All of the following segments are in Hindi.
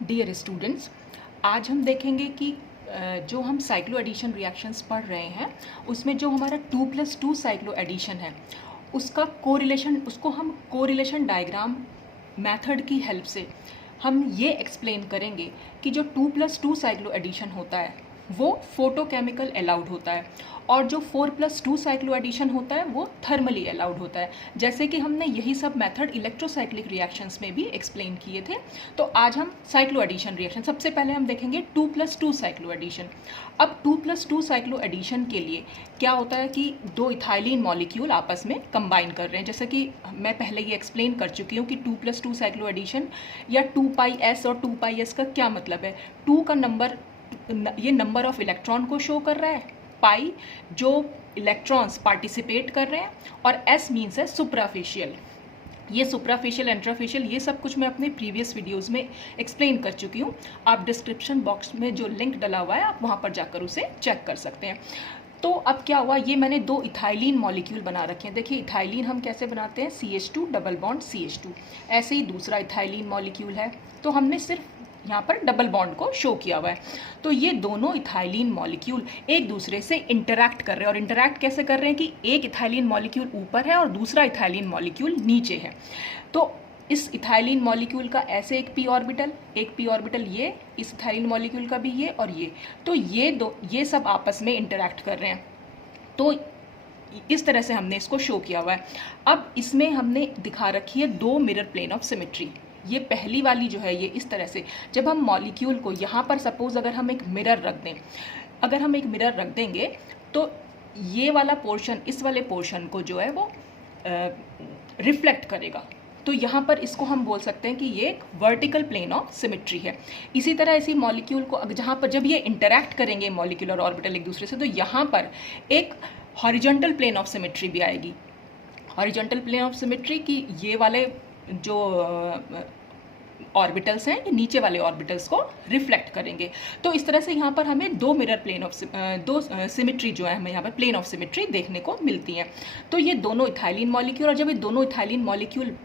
डियर स्टूडेंट्स, आज हम देखेंगे कि जो हम साइक्लो एडिशन रिएक्शंस पढ़ रहे हैं उसमें जो हमारा 2+2 साइक्लो एडिशन है उसका उसको हम कोरिलेशन डायग्राम मेथड की हेल्प से हम ये एक्सप्लेन करेंगे कि जो 2+2 साइक्लो एडिशन होता है वो फोटोकेमिकल अलाउड होता है और जो 4+2 साइक्लो एडिशन होता है वो थर्मली अलाउड होता है। जैसे कि हमने यही सब मेथड इलेक्ट्रोसाइक्लिक रिएक्शंस में भी एक्सप्लेन किए थे। तो आज हम साइक्लो एडिशन रिएक्शन, सबसे पहले हम देखेंगे 2+2 साइक्लो एडिशन। अब 2+2 साइक्लो एडिशन के लिए क्या होता है कि दो इथाइलिन मॉलिक्यूल आपस में कंबाइन कर रहे हैं। जैसे कि मैं पहले ये एक्सप्लेन कर चुकी हूँ कि 2+2 साइक्लो एडिशन या 2πs और 2πs का क्या मतलब है। 2 का नंबर, ये नंबर ऑफ इलेक्ट्रॉन को शो कर रहा है, पाई जो इलेक्ट्रॉन्स पार्टिसिपेट कर रहे हैं, और एस मीन्स है सुप्राफेशियल। ये सुप्राफेशियल, इंट्राफेशियल, ये सब कुछ मैं अपने प्रीवियस वीडियोस में एक्सप्लेन कर चुकी हूँ। आप डिस्क्रिप्शन बॉक्स में जो लिंक डला हुआ है आप वहाँ पर जाकर उसे चेक कर सकते हैं। तो अब क्या हुआ, ये मैंने दो इथाइलिन मॉलिक्यूल बना रखे हैं। देखिए इथाइलिन हम कैसे बनाते हैं, CH2 डबल बॉन्ड CH2। ऐसे ही दूसरा इथाइलिन मॉलिक्यूल है, तो हमने सिर्फ यहाँ पर डबल बॉन्ड को शो किया हुआ है। तो ये दोनों इथाइलिन मॉलिक्यूल एक दूसरे से इंटरैक्ट कर रहे हैं। और इंटरैक्ट कैसे कर रहे हैं कि एक इथाइलिन मॉलिक्यूल ऊपर है और दूसरा इथाइलिन मॉलिक्यूल नीचे है। तो इस इथाइलिन मॉलिक्यूल का ऐसे एक p ऑर्बिटल ये, इस इथाइलिन मॉलिक्यूल का भी ये और ये, तो ये सब आपस में इंटरैक्ट कर रहे हैं। तो इस तरह से हमने इसको शो किया हुआ है। अब इसमें हमने दिखा रखी है दो मिरर प्लेन ऑफ सिमेट्री। ये पहली वाली जो है ये इस तरह से, जब हम मॉलिक्यूल को यहाँ पर सपोज अगर हम एक मिरर रख दें, अगर हम एक मिरर रख देंगे तो ये वाला पोर्शन इस वाले पोर्शन को जो है वो रिफ्लेक्ट करेगा। तो यहाँ पर इसको हम बोल सकते हैं कि ये एक वर्टिकल प्लेन ऑफ सिमेट्री है। इसी तरह इसी मॉलिक्यूल को जहाँ पर जब ये इंटरैक्ट करेंगे मॉलिक्यूल और ऑर्बिटल एक दूसरे से, तो यहाँ पर एक हॉरिजॉन्टल प्लेन ऑफ सिमेट्री भी आएगी। हॉरिजॉन्टल प्लेन ऑफ सिमेट्री की ये वाले जो ऑर्बिटल्स हैं ये नीचे वाले ऑर्बिटल्स को रिफ्लेक्ट करेंगे। तो इस तरह से यहाँ पर हमें दो मिरर प्लेन ऑफ दो सिमेट्री जो है हमें यहाँ पर प्लेन ऑफ सिमेट्री देखने को मिलती हैं। तो ये दोनों इथाइलिन मॉलिक्यूल, और जब ये दोनों इथाइलिन मॉलिक्यूल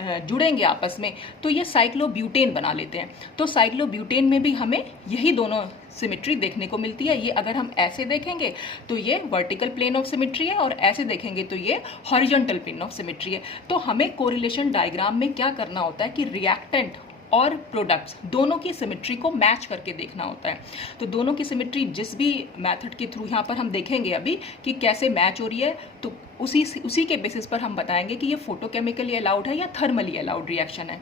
जुड़ेंगे आपस में तो ये साइक्लोब्यूटेन बना लेते हैं। तो साइक्लोब्यूटेन में भी हमें यही दोनों सिमेट्री देखने को मिलती है। ये अगर हम ऐसे देखेंगे तो ये वर्टिकल प्लेन ऑफ सिमेट्री है, और ऐसे देखेंगे तो ये हॉरिजॉन्टल प्लेन ऑफ सिमेट्री है। तो हमें कोरिलेशन डायग्राम में क्या करना होता है कि रिएक्टेंट और प्रोडक्ट्स दोनों की सिमेट्री को मैच करके देखना होता है। तो दोनों की सिमेट्री जिस भी मेथड के थ्रू यहाँ पर हम देखेंगे अभी कि कैसे मैच हो रही है, तो उसी के बेसिस पर हम बताएंगे कि ये फोटोकेमिकली अलाउड है या थर्मली अलाउड रिएक्शन है।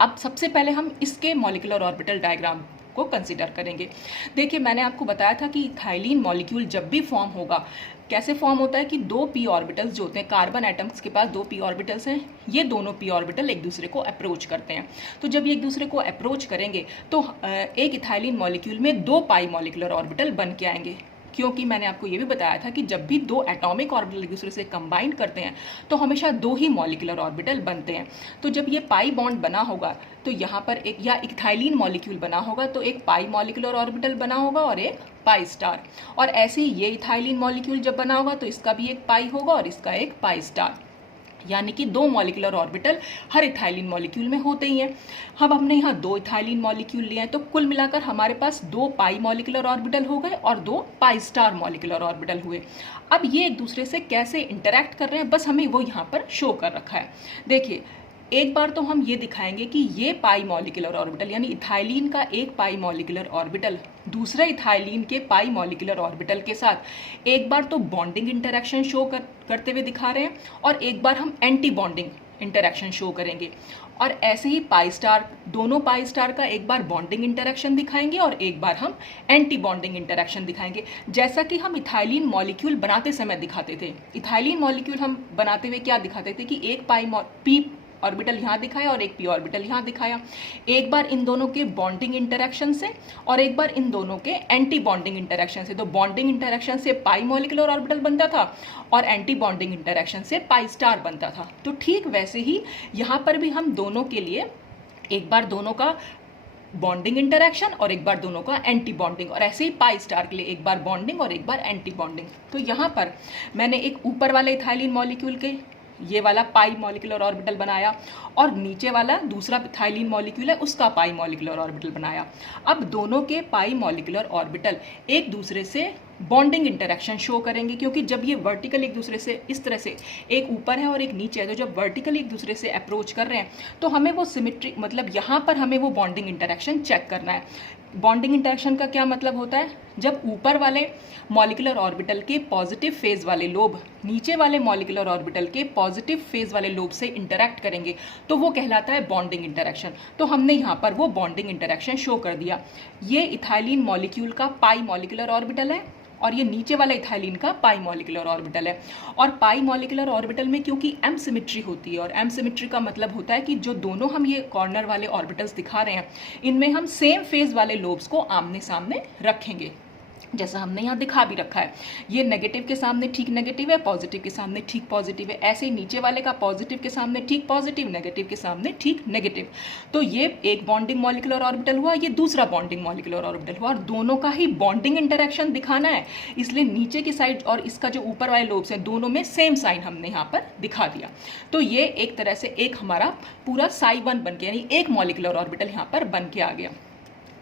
अब सबसे पहले हम इसके मॉलिक्यूलर ऑर्बिटल डायग्राम को कंसीडर करेंगे। देखिए मैंने आपको बताया था कि इथाइलिन मॉलिक्यूल जब भी फॉर्म होगा, कैसे फॉर्म होता है कि दो p ऑर्बिटल्स जो होते हैं, कार्बन एटम्स के पास दो p ऑर्बिटल्स हैं, ये दोनों p ऑर्बिटल एक दूसरे को अप्रोच करते हैं। तो जब ये एक दूसरे को अप्रोच करेंगे तो एक इथाइलिन मॉलिक्यूल में दो पाई मॉलिक्यूलर ऑर्बिटल बन के आएंगे। क्योंकि मैंने आपको ये भी बताया था कि जब भी दो एटॉमिक ऑर्बिटल एक दूसरे से कंबाइन करते हैं तो हमेशा दो ही मॉलिक्यूलर ऑर्बिटल बनते हैं। तो जब ये पाई बॉन्ड बना होगा तो यहाँ पर एक या इथाइलिन मॉलिक्यूल बना होगा तो एक पाई मॉलिक्यूलर ऑर्बिटल बना होगा और एक पाई स्टार। और ऐसे ही ये इथाइलिन मॉलिक्यूल जब बना होगा तो इसका भी एक पाई होगा और इसका एक पाई स्टार। यानी कि दो मॉलिक्यूलर ऑर्बिटल हर इथाइलिन मॉलिक्यूल में होते ही हैं। अब हमने यहाँ दो इथाइलिन मॉलिक्यूल लिए हैं तो कुल मिलाकर हमारे पास दो पाई मॉलिक्यूलर ऑर्बिटल हो गए और दो पाई स्टार मॉलिक्यूलर ऑर्बिटल हुए। अब ये एक दूसरे से कैसे इंटरैक्ट कर रहे हैं बस हमें वो यहाँ पर शो कर रखा है। देखिए एक बार तो हम ये दिखाएंगे कि ये पाई मॉलिक्यूलर ऑर्बिटल यानी इथाइलिन का एक पाई मॉलिक्यूलर ऑर्बिटल दूसरे इथाइलिन के पाई मॉलिक्यूलर ऑर्बिटल के साथ एक बार तो बॉन्डिंग इंटरैक्शन शो करते हुए दिखा रहे हैं और एक बार हम एंटी बॉन्डिंग इंटरैक्शन शो करेंगे। और ऐसे ही पाई स्टार, दोनों पाई स्टार का एक बार बॉन्डिंग इंटरैक्शन दिखाएंगे और एक बार हम एंटी बॉन्डिंग इंटरैक्शन दिखाएंगे, जैसा कि हम इथाइलिन मॉलिक्यूल बनाते समय दिखाते थे। इथाइलिन मॉलिक्यूल हम बनाते हुए क्या दिखाते थे कि एक p ऑर्बिटल यहाँ दिखाया और एक p ऑर्बिटल यहाँ दिखाया। एक बार इन दोनों के बॉन्डिंग इंटरैक्शन से और एक बार इन दोनों के एंटी बॉन्डिंग इंटरैक्शन से। तो बॉन्डिंग इंटरैक्शन से पाई मॉलिक्यूलर ऑर्बिटल बनता था और एंटी बॉन्डिंग इंटरैक्शन से पाई स्टार बनता था। तो ठीक वैसे ही यहाँ पर भी हम दोनों के लिए एक बार दोनों का बॉन्डिंग इंटरैक्शन और एक बार दोनों का एंटी बॉन्डिंग, और ऐसे ही पाई स्टार के लिए एक बार बॉन्डिंग और एक बार एंटी बॉन्डिंग। तो यहाँ पर मैंने एक ऊपर वाले इथाइलिन मॉलिक्यूल के ये वाला पाई मॉलिक्यूलर ऑर्बिटल बनाया और नीचे वाला दूसरा इथाइलिन मॉलिक्यूल है उसका पाई मॉलिक्यूलर ऑर्बिटल बनाया। अब दोनों के पाई मॉलिक्यूलर ऑर्बिटल एक दूसरे से बॉन्डिंग इंटरेक्शन शो करेंगे, क्योंकि जब ये वर्टिकल एक दूसरे से इस तरह से, एक ऊपर है और एक नीचे है, तो जब वर्टिकल एक दूसरे से अप्रोच कर रहे हैं तो हमें वो सिमेट्री, मतलब यहाँ पर हमें वो बॉन्डिंग इंटरेक्शन चेक करना है। बॉन्डिंग इंटरेक्शन का क्या मतलब होता है, जब ऊपर वाले मॉलिक्यूलर ऑर्बिटल के पॉजिटिव फेज वाले लोब नीचे वाले मॉलिक्यूलर ऑर्बिटल के पॉजिटिव फेज वाले लोब से इंटरैक्ट करेंगे तो वो कहलाता है बॉन्डिंग इंटरेक्शन। तो हमने यहाँ पर वो बॉन्डिंग इंटरेक्शन शो कर दिया। ये इथाइलिन मॉलिक्यूल का पाई मॉलिक्यूलर ऑर्बिटल है और ये नीचे वाला इथाइलिन का पाई मॉलिक्यूलर ऑर्बिटल है। और पाई मॉलिक्यूलर ऑर्बिटल में क्योंकि एम सिमेट्री होती है, और एम सिमेट्री का मतलब होता है कि जो दोनों हम ये कॉर्नर वाले ऑर्बिटल्स दिखा रहे हैं इनमें हम सेम फेज वाले लोब्स को आमने सामने रखेंगे, जैसा हमने यहाँ दिखा भी रखा है। ये नेगेटिव के सामने ठीक नेगेटिव है, पॉजिटिव के सामने ठीक पॉजिटिव है। ऐसे ही नीचे वाले का पॉजिटिव के सामने ठीक पॉजिटिव, नेगेटिव के सामने ठीक नेगेटिव। तो ये एक बॉन्डिंग मॉलिक्यूलर ऑर्बिटल हुआ, ये दूसरा बॉन्डिंग मॉलिक्यूलर ऑर्बिटल हुआ, और दोनों का ही बॉन्डिंग इंटरेक्शन दिखाना है, इसलिए नीचे की साइड और इसका जो ऊपर वाले लोब्स हैं दोनों में सेम साइन हमने यहाँ पर दिखा दिया। तो ये एक तरह से एक हमारा पूरा साई 1 बन के, यानी एक मॉलिक्यूलर ऑर्बिटल यहाँ पर बन के आ गया।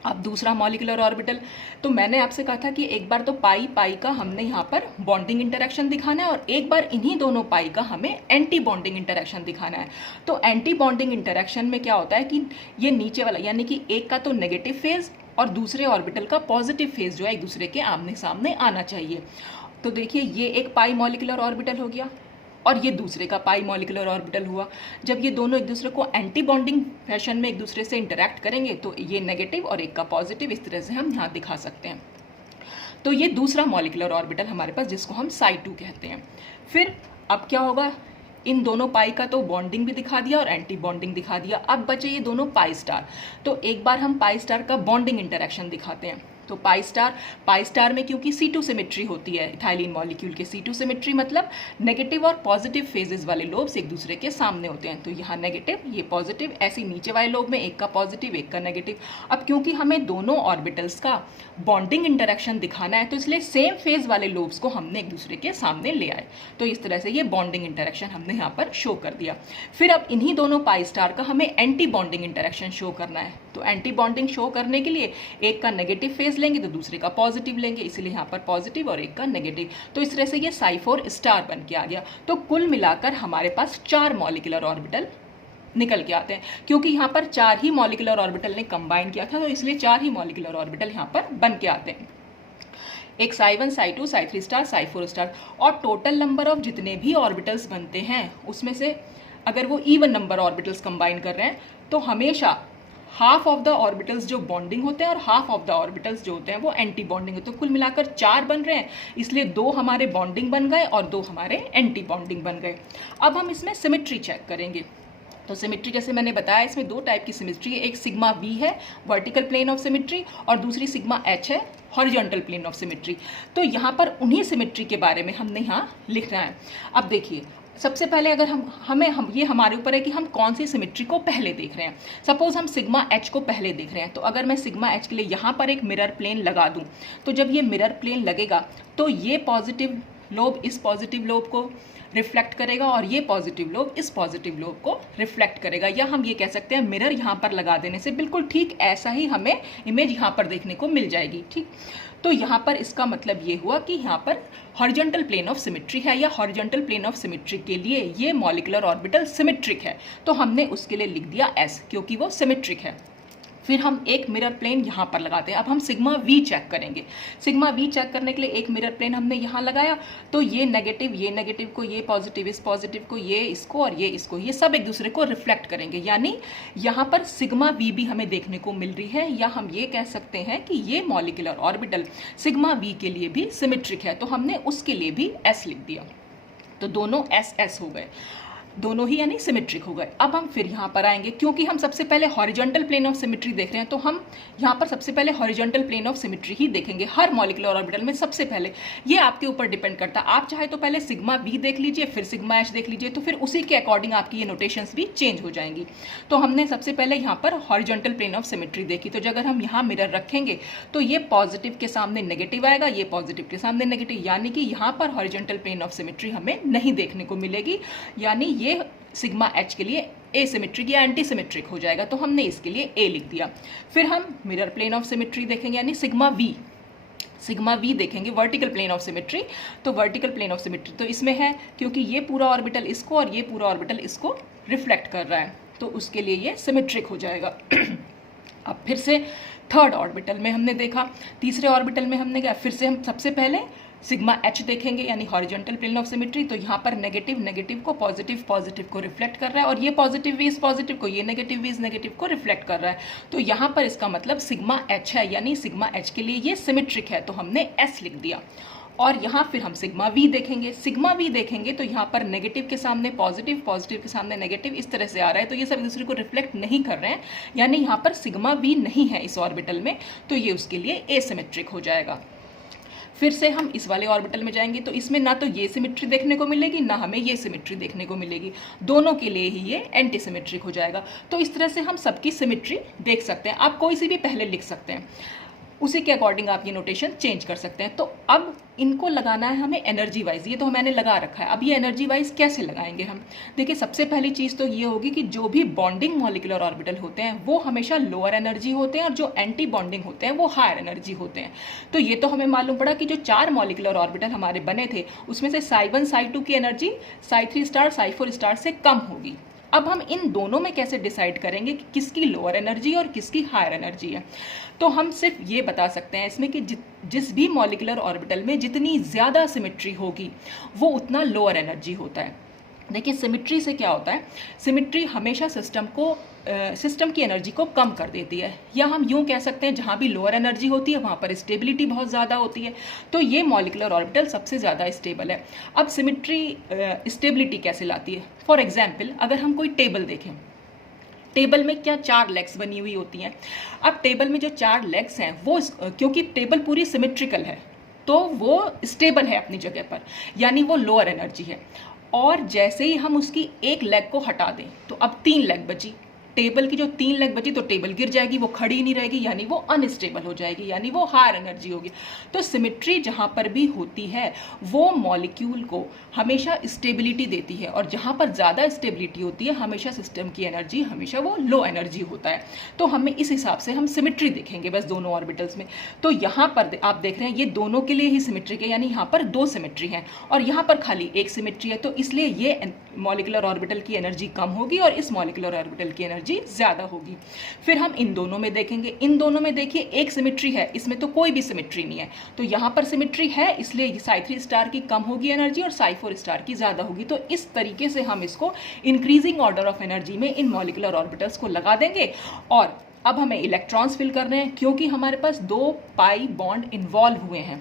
अब दूसरा मॉलिक्यूलर ऑर्बिटल, तो मैंने आपसे कहा था कि एक बार तो पाई पाई का हमने यहाँ पर बॉन्डिंग इंटरेक्शन दिखाना है और एक बार इन्हीं दोनों पाई का हमें एंटी बॉन्डिंग इंटरेक्शन दिखाना है। तो एंटी बॉन्डिंग इंटरेक्शन में क्या होता है कि ये नीचे वाला, यानी कि एक का तो नेगेटिव फेज और दूसरे ऑर्बिटल का पॉजिटिव फेज जो है एक दूसरे के आमने सामने आना चाहिए। तो देखिए ये एक पाई मॉलिक्यूलर ऑर्बिटल हो गया और ये दूसरे का पाई मॉलिक्यूलर ऑर्बिटल हुआ। जब ये दोनों एक दूसरे को एंटी बॉन्डिंग फैशन में एक दूसरे से इंटरैक्ट करेंगे तो ये नेगेटिव और एक का पॉजिटिव, इस तरह से हम यहाँ दिखा सकते हैं। तो ये दूसरा मॉलिक्यूलर ऑर्बिटल हमारे पास, जिसको हम साई 2 कहते हैं। फिर अब क्या होगा, इन दोनों पाई का तो बॉन्डिंग भी दिखा दिया और एंटी बॉन्डिंग दिखा दिया। अब बचे ये दोनों पाई स्टार। तो एक बार हम पाई स्टार का बॉन्डिंग इंटरेक्शन दिखाते हैं। तो पाई स्टार में क्योंकि C2 सिमेट्री होती है, इथाइलिन मॉलिक्यूल के C2 सिमेट्री मतलब नेगेटिव और पॉजिटिव फेजेस वाले लोब्स एक दूसरे के सामने होते हैं। तो यहाँ नेगेटिव, ये पॉजिटिव, ऐसे नीचे वाले लोब में एक का पॉजिटिव एक का नेगेटिव। अब क्योंकि हमें दोनों ऑर्बिटल्स का बॉन्डिंग इंटरेक्शन दिखाना है तो इसलिए सेम फेज वाले लोब्स को हमने एक दूसरे के सामने ले आए। तो इस तरह से ये बॉन्डिंग इंटरेक्शन हमने यहाँ पर शो कर दिया। फिर अब इन्हीं दोनों पाई स्टार का हमें एंटी बॉन्डिंग इंटरेक्शन शो करना है। तो एंटी बॉन्डिंग शो करने के लिए एक का नेगेटिव फेज लेंगे तो दूसरे का पॉजिटिव लेंगे, इसलिए यहाँ पर पॉजिटिव और एक का नेगेटिव। तो इस तरह से ये साई 4 स्टार बन के आ गया। तो कुल मिलाकर हमारे पास 4 मॉलिक्यूलर ऑर्बिटल निकल के आते हैं। क्योंकि यहाँ पर 4 ही मॉलिक्यूलर ऑर्बिटल ने कंबाइन किया था तो इसलिए 4 ही मॉलिक्यूलर ऑर्बिटल यहाँ पर बन के आते हैं। एक साई 1, साई 2, साई 3 स्टार, साई 4 स्टार। और टोटल नंबर ऑफ जितने भी ऑर्बिटल्स बनते हैं उसमें से अगर वो इवन नंबर ऑर्बिटल्स कंबाइन कर रहे हैं तो हमेशा हाफ ऑफ द ऑर्बिटल्स जो बॉन्डिंग होते हैं और हाफ ऑफ द ऑर्बिटल्स जो होते हैं वो एंटी बॉन्डिंग होते हैं। तो कुल मिलाकर 4 बन रहे हैं, इसलिए 2 हमारे बॉन्डिंग बन गए और 2 हमारे एंटी बॉन्डिंग बन गए। अब हम इसमें सिमेट्री चेक करेंगे। तो सिमेट्री जैसे मैंने बताया इसमें 2 टाइप की सिमेट्री है, एक सिग्मा वी है वर्टिकल प्लेन ऑफ सिमेट्री और दूसरी सिग्मा एच है हॉरिजॉन्टल प्लेन ऑफ सिमेट्री। तो यहाँ पर उन्हीं सिमेट्री के बारे में हमने यहाँ लिखना है। अब देखिए सबसे पहले अगर हम ये हमारे ऊपर है कि हम कौन सी सिमेट्री को पहले देख रहे हैं। सपोज हम सिग्मा एच को पहले देख रहे हैं, तो अगर मैं सिग्मा एच के लिए यहाँ पर एक मिरर प्लेन लगा दूँ तो जब ये मिरर प्लेन लगेगा तो ये पॉजिटिव लोब इस पॉजिटिव लोब को रिफ्लेक्ट करेगा और ये पॉजिटिव लोब इस पॉजिटिव लोब को रिफ्लेक्ट करेगा। या हम ये कह सकते हैं मिरर यहाँ पर लगा देने से बिल्कुल ठीक ऐसा ही हमें इमेज यहाँ पर देखने को मिल जाएगी। ठीक, तो यहाँ पर इसका मतलब ये हुआ कि यहाँ पर हॉरिजॉन्टल प्लेन ऑफ सिमेट्री है, या हॉरिजॉन्टल प्लेन ऑफ सिमेट्री के लिए ये मॉलिक्यूलर ऑर्बिटल सिमेट्रिक है। तो हमने उसके लिए लिख दिया S क्योंकि वो सिमेट्रिक है। फिर हम एक मिरर प्लेन यहाँ पर लगाते हैं। अब हम सिग्मा वी चेक करेंगे। सिग्मा वी चेक करने के लिए एक मिरर प्लेन हमने यहाँ लगाया तो ये नेगेटिव को, ये पॉजिटिव इस पॉजिटिव को, ये इसको और ये इसको, ये सब एक दूसरे को रिफ्लेक्ट करेंगे। यानी यहाँ पर सिग्मा वी भी हमें देखने को मिल रही है, या हम ये कह सकते हैं कि ये मॉलिक्यूलर ऑर्बिटल सिग्मा वी के लिए भी सिमेट्रिक है। तो हमने उसके लिए भी S लिख दिया। तो दोनों S हो गए। दोनों ही यानी सिमेट्रिक हो गए। अब हम फिर यहाँ पर आएंगे, क्योंकि हम सबसे पहले हॉरिजॉन्टल प्लेन ऑफ सिमेट्री देख रहे हैं, तो हम यहाँ पर सबसे पहले हॉरिजॉन्टल प्लेन ऑफ सिमेट्री ही देखेंगे हर मॉलिक्यूलर ऑर्बिटल में सबसे पहले। ये आपके ऊपर डिपेंड करता है, आप चाहे तो पहले सिग्मा वी देख लीजिए, फिर सिग्मा एच देख लीजिए, तो फिर उसी के अकॉर्डिंग आपकी ये नोटेशंस भी चेंज हो जाएंगी। तो हमने सबसे पहले यहाँ पर हॉरिजॉन्टल प्लेन ऑफ सिमेट्री देखी, तो अगर हम यहाँ मिरर रखेंगे तो ये पॉजिटिव के सामने नेगेटिव आएगा, ये पॉजिटिव के सामने नेगेटिव, यानी कि यहाँ पर हॉरिजॉन्टल प्लेन ऑफ सिमेट्री हमें नहीं देखने को मिलेगी, यानी ये सिग्मा एच के लिए एसिमेट्रिक या एंटी सिमेट्रिक हो जाएगा, तो हमने इसके लिए ए लिख दिया। फिर हम मिरर प्लेन ऑफ सिमेट्री देखेंगे, यानी सिग्मा वी देखेंगे, वर्टिकल प्लेन ऑफ सिमेट्री। तो वर्टिकल प्लेन ऑफ सिमेट्री तो इसमें है, क्योंकि ये पूरा ऑर्बिटल इसको और ये पूरा ऑर्बिटल इसको रिफ्लेक्ट कर रहा है, तो उसके लिए ये सिमेट्रिक हो जाएगा। अब फिर से थर्ड ऑर्बिटल में हमने देखा, तीसरे ऑर्बिटल में हमने क्या, फिर से हम सबसे पहले सिग्मा एच देखेंगे, यानी हॉरिजॉन्टल प्लेन ऑफ सिमेट्री। तो यहाँ पर नेगेटिव को पॉजिटिव को रिफ्लेक्ट कर रहा है, और ये पॉजिटिव वेज पॉजिटिव को, ये नेगेटिव वेज नेगेटिव को रिफ्लेक्ट कर रहा है। तो यहाँ पर इसका मतलब सिग्मा एच है, यानी सिग्मा एच के लिए ये सिमेट्रिक है, तो हमने एस लिख दिया। और यहाँ फिर हम सिग्मा वी देखेंगे, तो यहाँ पर नेगेटिव के सामने पॉजिटिव के सामने नेगेटिव, इस तरह से आ रहा है, तो ये सब एक दूसरे को रिफ्लेक्ट नहीं कर रहे हैं, यानी यहाँ पर सिग्मा वी नहीं है इस ऑर्बिटल में, तो ये उसके लिए एसिमेट्रिक हो जाएगा। फिर से हम इस वाले ऑर्बिटल में जाएंगे, तो इसमें ना तो ये सिमेट्री देखने को मिलेगी, ना हमें ये सिमेट्री देखने को मिलेगी, दोनों के लिए ही ये एंटी सिमेट्रिक हो जाएगा। तो इस तरह से हम सबकी सिमेट्री देख सकते हैं, आप कोई सी भी पहले लिख सकते हैं, उसी के अकॉर्डिंग आप ये नोटेशन चेंज कर सकते हैं। तो अब इनको लगाना है हमें एनर्जी वाइज, ये तो मैंने लगा रखा है, अब ये एनर्जी वाइज कैसे लगाएंगे हम। देखिए सबसे पहली चीज़ तो ये होगी कि जो भी बॉन्डिंग मॉलिक्यूलर ऑर्बिटल होते हैं वो हमेशा लोअर एनर्जी होते हैं, और जो एंटी बॉन्डिंग होते हैं वो हायर एनर्जी होते हैं। तो ये तो हमें मालूम पड़ा कि जो 4 मॉलिक्यूलर ऑर्बिटल हमारे बने थे उसमें से psi1 psi2 की energy psi3 star psi4 star से कम होगी। अब हम इन दोनों में कैसे डिसाइड करेंगे कि किसकी लोअर एनर्जी और किसकी हायर एनर्जी है। तो हम सिर्फ ये बता सकते हैं इसमें कि जिस भी मॉलिक्यूलर ऑर्बिटल में जितनी ज़्यादा सिमेट्री होगी वो उतना लोअर एनर्जी होता है। देखिए सिमेट्री से क्या होता है, सिमेट्री हमेशा सिस्टम की एनर्जी को कम कर देती है, या हम यूँ कह सकते हैं जहाँ भी लोअर एनर्जी होती है वहाँ पर स्टेबिलिटी बहुत ज़्यादा होती है, तो ये मॉलिक्यूलर ऑर्बिटल सबसे ज़्यादा स्टेबल है। अब सिमेट्री स्टेबिलिटी कैसे लाती है, फॉर एग्जाम्पल अगर हम कोई टेबल देखें, टेबल में क्या 4 लेग्स बनी हुई होती हैं। अब टेबल में जो 4 लेग्स हैं वो क्योंकि टेबल पूरी सिमेट्रिकल है तो वो स्टेबल है अपनी जगह पर, यानी वो लोअर एनर्जी है। और जैसे ही हम उसकी एक लेग को हटा दें तो अब 3 लेग बची, टेबल की जो 3 लेग बची तो टेबल गिर जाएगी, वो खड़ी नहीं रहेगी, यानी वो अनस्टेबल हो जाएगी, यानी वो हायर एनर्जी होगी। तो सिमेट्री जहाँ पर भी होती है वो मॉलिक्यूल को हमेशा स्टेबिलिटी देती है, और जहाँ पर ज़्यादा स्टेबिलिटी होती है हमेशा सिस्टम की एनर्जी हमेशा वो लो एनर्जी होता है। तो हमें इस हिसाब से हम सिमेट्री देखेंगे बस दोनों ऑर्बिटल्स में। तो यहाँ पर आप देख रहे हैं ये दोनों के लिए ही सिमेट्रिक है, यानी यहाँ पर 2 सिमेट्री हैं और यहाँ पर खाली 1 सिमेट्री है, तो इसलिए ये मॉलिक्यूलर ऑर्बिटल की एनर्जी कम होगी और इस मॉलिक्यूलर ऑर्बिटल की एनर्जी ज़्यादा होगी। फिर हम इन दोनों में देखेंगे, इन दोनों में देखिए एक सिमेट्री है, इसमें तो कोई भी सिमेट्री नहीं है, तो यहाँ पर सिमेट्री है इसलिए psi3 स्टार की कम होगी एनर्जी और psi4 स्टार की ज़्यादा होगी। तो इस तरीके से हम इसको इंक्रीजिंग ऑर्डर ऑफ एनर्जी में इन मॉलिक्यूलर ऑर्बिटल्स को लगा देंगे। और अब हमें इलेक्ट्रॉन्स फिल करने हैं, क्योंकि हमारे पास 2 पाई बॉन्ड इन्वॉल्व हुए हैं।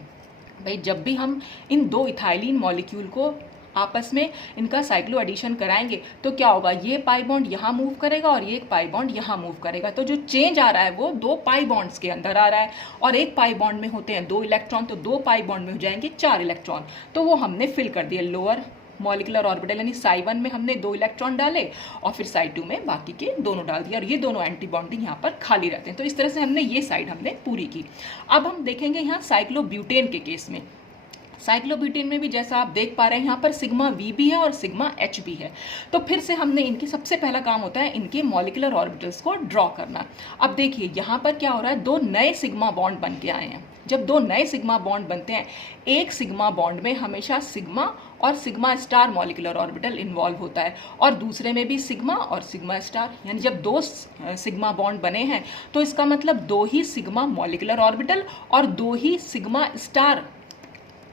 भाई जब भी हम इन 2 इथाइलिन मॉलिक्यूल को आपस में इनका साइक्लो एडिशन कराएंगे तो क्या होगा, ये पाई बॉन्ड यहाँ मूव करेगा और ये एक पाई बॉन्ड यहाँ मूव करेगा, तो जो चेंज आ रहा है वो 2 पाई बॉन्ड्स के अंदर आ रहा है, और एक पाई बॉन्ड में होते हैं 2 इलेक्ट्रॉन, तो 2 पाई बॉन्ड में हो जाएंगे 4 इलेक्ट्रॉन, तो वो हमने फिल कर दिया। लोअर मॉलिक्यूलर ऑर्बिटल यानी psi1 में हमने 2 इलेक्ट्रॉन डाले और फिर psi2 में बाकी के दोनों डाल दिया, और ये दोनों एंटी बॉन्डिंग यहाँ पर खाली रहते हैं। तो इस तरह से हमने ये साइड हमने पूरी की। अब हम देखेंगे यहाँ साइक्लोब्यूटेन के केस में। साइक्लोब्यूटेन में भी जैसा आप देख पा रहे हैं यहाँ पर सिग्मा वी भी है और सिग्मा एच भी है। तो फिर से हमने इनकी सबसे पहला काम होता है इनके मॉलिक्यूलर ऑर्बिटल्स को ड्रॉ करना। अब देखिए यहाँ पर क्या हो रहा है, 2 नए सिग्मा बॉन्ड बन के आए हैं। जब 2 नए सिग्मा बॉन्ड बनते हैं, एक सिग्मा बॉन्ड में हमेशा सिग्मा और sigma star molecular orbital involve होता है, और दूसरे में भी सिग्मा और सिग्मा स्टार, यानी जब 2 सिग्मा बॉन्ड बने हैं तो इसका मतलब 2 ही सिग्मा मॉलिक्यूलर ऑर्बिटल और 2 ही sigma star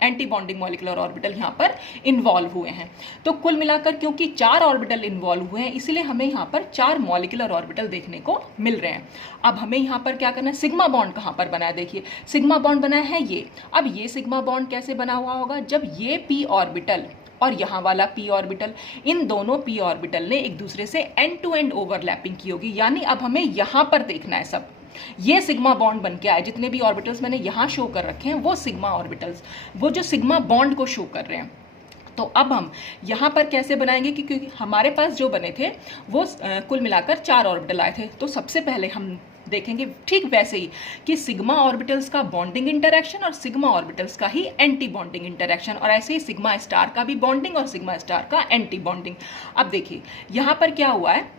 anti bonding molecular orbital यहाँ पर इन्वॉल्व हुए हैं। तो कुल मिलाकर क्योंकि 4 ऑर्बिटल इन्वॉल्व हुए हैं इसलिए हमें यहाँ पर 4 मॉलिक्यूलर ऑर्बिटल देखने को मिल रहे हैं। अब हमें यहाँ पर क्या करना है, सिग्मा बॉन्ड कहाँ पर बना है, देखिए सिग्मा बॉन्ड बना है ये। अब ये सिग्मा बॉन्ड कैसे बना हुआ होगा, जब ये p ऑर्बिटल और यहाँ वाला p ऑर्बिटल, इन दोनों p ऑर्बिटल ने एक दूसरे से एंड टू एंड ओवरलैपिंग की होगी। यानी अब हमें यहाँ पर देखना है सब, ये सिग्मा बॉन्ड बन के आए, जितने भी ऑर्बिटल्स मैंने यहाँ शो कर रखे हैं वो सिग्मा ऑर्बिटल्स, वो जो सिग्मा बॉन्ड को शो कर रहे हैं। तो अब हम यहाँ पर कैसे बनाएंगे, क्योंकि हमारे पास जो बने थे वो कुल मिलाकर 4 ऑर्बिटल आए थे। तो सबसे पहले हम देखेंगे ठीक वैसे ही कि सिग्मा ऑर्बिटल्स का बॉन्डिंग इंटरैक्शन और सिग्मा ऑर्बिटल्स का ही एंटी बॉन्डिंग इंटरैक्शन, और ऐसे ही सिग्मा स्टार का भी बॉन्डिंग और सिग्मा स्टार का एंटी बॉन्डिंग। अब देखिए यहाँ पर क्या हुआ है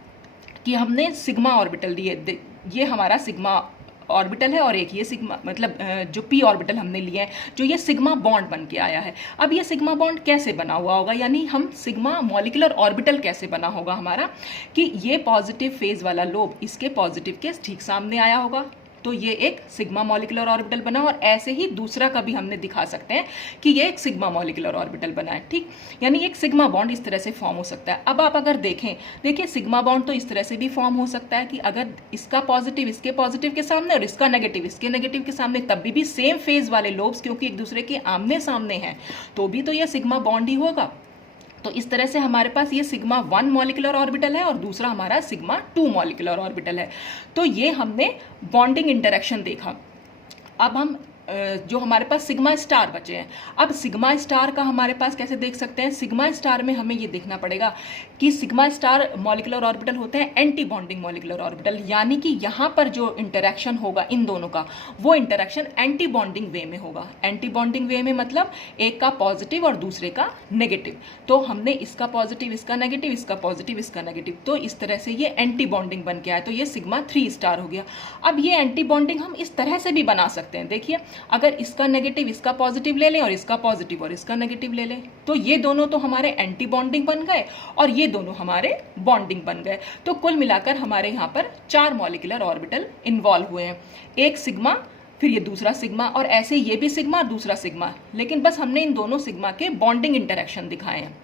कि हमने सिग्मा ऑर्बिटल लिए, ये हमारा सिग्मा ऑर्बिटल है और एक ये सिग्मा मतलब जो p ऑर्बिटल हमने लिया है, जो ये सिग्मा बॉन्ड बन के आया है। अब ये सिग्मा बॉन्ड कैसे बना हुआ होगा, यानी हम सिग्मा मॉलिक्यूलर ऑर्बिटल कैसे बना होगा हमारा, कि ये पॉजिटिव फेज वाला लोब इसके पॉजिटिव के ठीक सामने आया होगा, तो ये एक सिग्मा मॉलिक्यूलर ऑर्बिटल बना। और ऐसे ही दूसरा का भी हमने दिखा सकते हैं कि ये एक सिग्मा मॉलिक्यूलर ऑर्बिटल बना है, ठीक। यानी एक सिग्मा बॉन्ड इस तरह से फॉर्म हो सकता है। अब आप अगर देखें, देखिए सिग्मा बॉन्ड तो इस तरह से भी फॉर्म हो सकता है कि अगर इसका पॉजिटिव इसके पॉजिटिव के सामने और इसका नेगेटिव इसके नेगेटिव के सामने, तब भी सेम फेज वाले लोब्स क्योंकि एक दूसरे के आमने सामने हैं, तो भी तो यह सिग्मा बॉन्ड ही होगा। तो इस तरह से हमारे पास ये सिग्मा 1 मॉलिक्यूलर ऑर्बिटल है और दूसरा हमारा सिग्मा 2 मॉलिक्यूलर ऑर्बिटल है। तो ये हमने बॉन्डिंग इंटरेक्शन देखा। अब हम जो हमारे पास सिग्मा स्टार बचे हैं, अब सिग्मा स्टार का हमारे पास कैसे देख सकते हैं, सिग्मा स्टार में हमें ये देखना पड़ेगा कि सिग्मा स्टार मॉलिक्यूलर ऑर्बिटल होते हैं एंटी बॉन्डिंग मॉलिक्यूलर ऑर्बिटल, यानी कि यहाँ पर जो इंटरेक्शन होगा इन दोनों का, वो इंटरेक्शन एंटी बॉन्डिंग वे में होगा। एंटी बॉन्डिंग वे में मतलब एक का पॉजिटिव और दूसरे का नेगेटिव, तो हमने इसका पॉजिटिव इसका नेगेटिव, इसका पॉजिटिव इसका नेगेटिव, तो इस तरह से ये एंटी बॉन्डिंग बन के आया, तो ये सिग्मा 3 स्टार हो गया। अब ये एंटी बॉन्डिंग हम इस तरह से भी बना सकते हैं, देखिए अगर इसका नेगेटिव इसका पॉजिटिव ले लें और इसका पॉजिटिव और इसका नेगेटिव ले लें, तो ये दोनों तो हमारे एंटी बॉन्डिंग बन गए और ये दोनों हमारे बॉन्डिंग बन गए। तो कुल मिलाकर हमारे यहाँ पर 4 मॉलिक्यूलर ऑर्बिटल इन्वॉल्व हुए हैं, एक सिग्मा, फिर ये दूसरा सिग्मा, और ऐसे ये भी सिग्मा और दूसरा सिग्मा, लेकिन बस हमने इन दोनों सिग्मा के बॉन्डिंग इंटरेक्शन दिखाए हैं।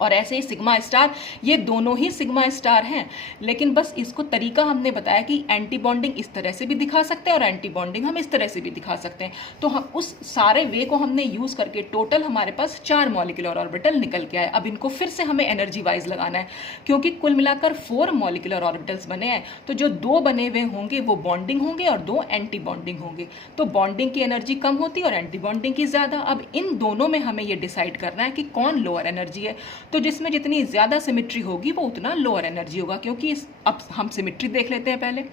और ऐसे ही सिग्मा स्टार, ये दोनों ही सिग्मा स्टार हैं, लेकिन बस इसको तरीका हमने बताया कि एंटी बॉन्डिंग इस तरह से भी दिखा सकते हैं और एंटी बॉन्डिंग हम इस तरह से भी दिखा सकते हैं। तो हम उस सारे वे को हमने यूज़ करके टोटल हमारे पास 4 मॉलिक्यूलर ऑर्बिटल निकल के आए। अब इनको फिर से हमें एनर्जी वाइज लगाना है, क्योंकि कुल मिलाकर 4 मॉलिक्यूलर ऑर्बिटल्स बने हैं, तो जो 2 बने हुए होंगे वो बॉन्डिंग होंगे और 2 एंटी बॉन्डिंग होंगे। तो बॉन्डिंग की एनर्जी कम होती है और एंटी बॉन्डिंग की ज़्यादा। अब इन दोनों में हमें ये डिसाइड करना है कि कौन लोअर एनर्जी है, तो जिसमें जितनी ज़्यादा सिमेट्री होगी वो उतना लोअर एनर्जी होगा। क्योंकि अब हम सिमेट्री देख लेते हैं। पहले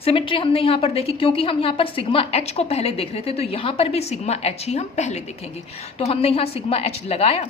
सिमेट्री हमने यहाँ पर देखी, क्योंकि हम यहाँ पर सिग्मा एच को पहले देख रहे थे, तो यहाँ पर भी सिग्मा एच ही हम पहले देखेंगे। तो हमने यहाँ सिग्मा एच लगाया,